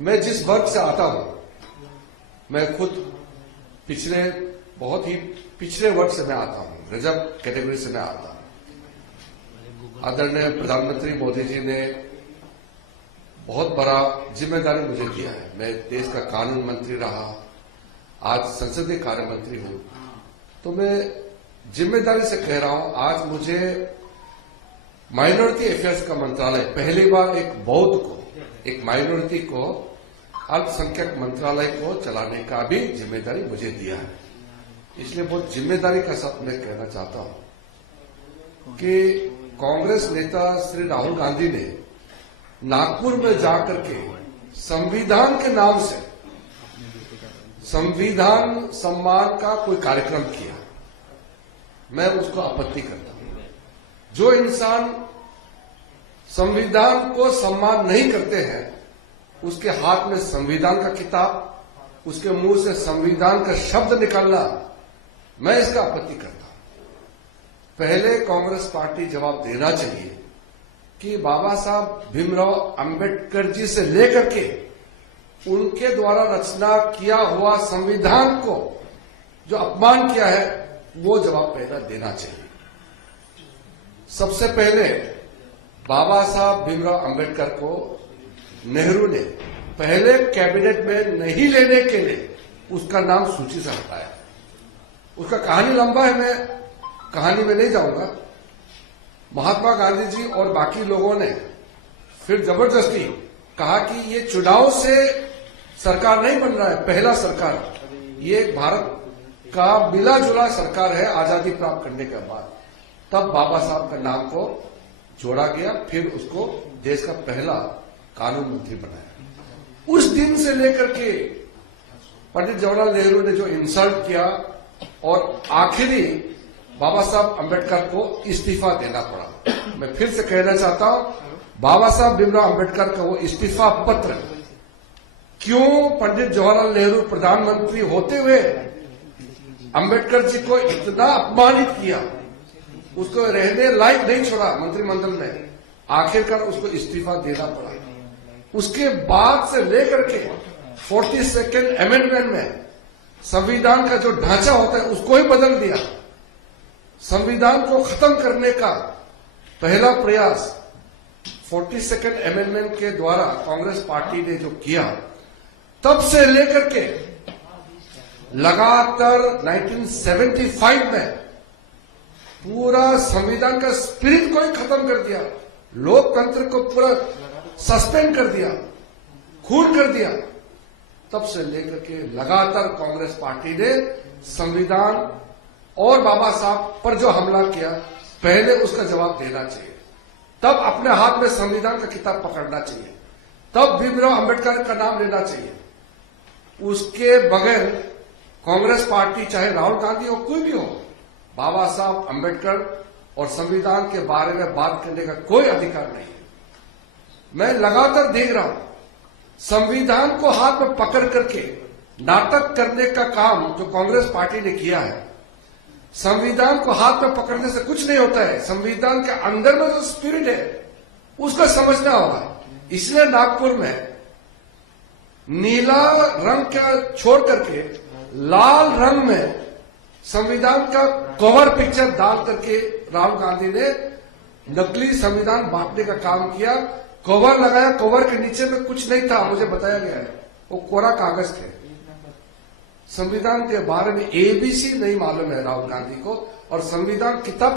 मैं जिस वर्ग से आता हूं, मैं खुद बहुत ही पिछड़े वर्ग से मैं आता हूं, रिजर्व कैटेगरी से मैं आता हूं। आदरणीय प्रधानमंत्री मोदी जी ने बहुत बड़ा जिम्मेदारी मुझे दिया है। मैं देश का कानून मंत्री रहा, आज संसदीय कार्य मंत्री हूं, तो मैं जिम्मेदारी से कह रहा हूं, आज मुझे माइनॉरिटी अफेयर्स का मंत्रालय, पहली बार एक बौद्ध को, एक माइनॉरिटी को, अल्पसंख्यक मंत्रालय को चलाने का भी जिम्मेदारी मुझे दिया है। इसलिए बहुत जिम्मेदारी के साथ मैं कहना चाहता हूं कि कांग्रेस नेता श्री राहुल गांधी ने नागपुर में जाकर के संविधान के नाम से संविधान सम्मान का कोई कार्यक्रम किया। मैं उसको आपत्ति करता हूं। जो इंसान संविधान को सम्मान नहीं करते हैं, उसके हाथ में संविधान का किताब, उसके मुंह से संविधान का शब्द निकलना, मैं इसका आपत्ति करता हूं। पहले कांग्रेस पार्टी जवाब देना चाहिए कि बाबा साहब भीमराव अंबेडकर जी से लेकर के उनके द्वारा रचना किया हुआ संविधान को जो अपमान किया है, वो जवाब पहले देना चाहिए। सबसे पहले बाबा साहब भीमराव अंबेडकर को नेहरू ने पहले कैबिनेट में नहीं लेने के लिए उसका नाम सूची से हटाया। उसका कहानी लंबा है, मैं कहानी में नहीं जाऊंगा। महात्मा गांधी जी और बाकी लोगों ने फिर जबरदस्ती कहा कि ये चुनाव से सरकार नहीं बन रहा है, पहला सरकार, ये भारत का मिला जुला सरकार है आजादी प्राप्त करने के बाद। तब बाबा साहब का नाम को जोड़ा गया, फिर उसको देश का पहला कानून मंत्री बनाया। उस दिन से लेकर के पंडित जवाहरलाल नेहरू ने जो इंसल्ट किया और आखिरी बाबा साहब अंबेडकर को इस्तीफा देना पड़ा। मैं फिर से कहना चाहता हूं, बाबा साहब भीमराव अंबेडकर का वो इस्तीफा पत्र क्यों पंडित जवाहरलाल नेहरू प्रधानमंत्री होते हुए अंबेडकर जी को इतना अपमानित किया, उसको रहने लायक नहीं छोड़ा मंत्रिमंडल में, आखिरकार उसको इस्तीफा देना पड़ा। उसके बाद से लेकर के 42nd अमेंडमेंट में संविधान का जो ढांचा होता है उसको ही बदल दिया। संविधान को खत्म करने का पहला प्रयास 42nd अमेंडमेंट के द्वारा कांग्रेस पार्टी ने जो किया, तब से लेकर के लगातार 1975 में पूरा संविधान का स्पिरिट को ही खत्म कर दिया, लोकतंत्र को पूरा सस्पेंड कर दिया, खून कर दिया। तब से लेकर के लगातार कांग्रेस पार्टी ने संविधान और बाबा साहब पर जो हमला किया, पहले उसका जवाब देना चाहिए। तब अपने हाथ में संविधान का किताब पकड़ना चाहिए, तब भीमराव अंबेडकर का नाम लेना चाहिए। उसके बगैर कांग्रेस पार्टी, चाहे राहुल गांधी हो, कोई भी हो, बाबा साहब अंबेडकर और संविधान के बारे में बात करने का कोई अधिकार नहीं है। मैं लगातार देख रहा हूं, संविधान को हाथ में पकड़ करके नाटक करने का काम जो कांग्रेस पार्टी ने किया है। संविधान को हाथ में पकड़ने से कुछ नहीं होता है, संविधान के अंदर में जो स्पिरिट है उसका समझना होगा। इसलिए नागपुर में नीला रंग का छोड़ करके लाल रंग में संविधान का कवर पिक्चर डाल करके राहुल गांधी ने नकली संविधान बांटने का काम किया। कवर लगाया, कवर के नीचे में कुछ नहीं था, मुझे बताया गया है, वो कोरा कागज थे। संविधान के बारे में ABC नहीं मालूम है राहुल गांधी को, और संविधान किताब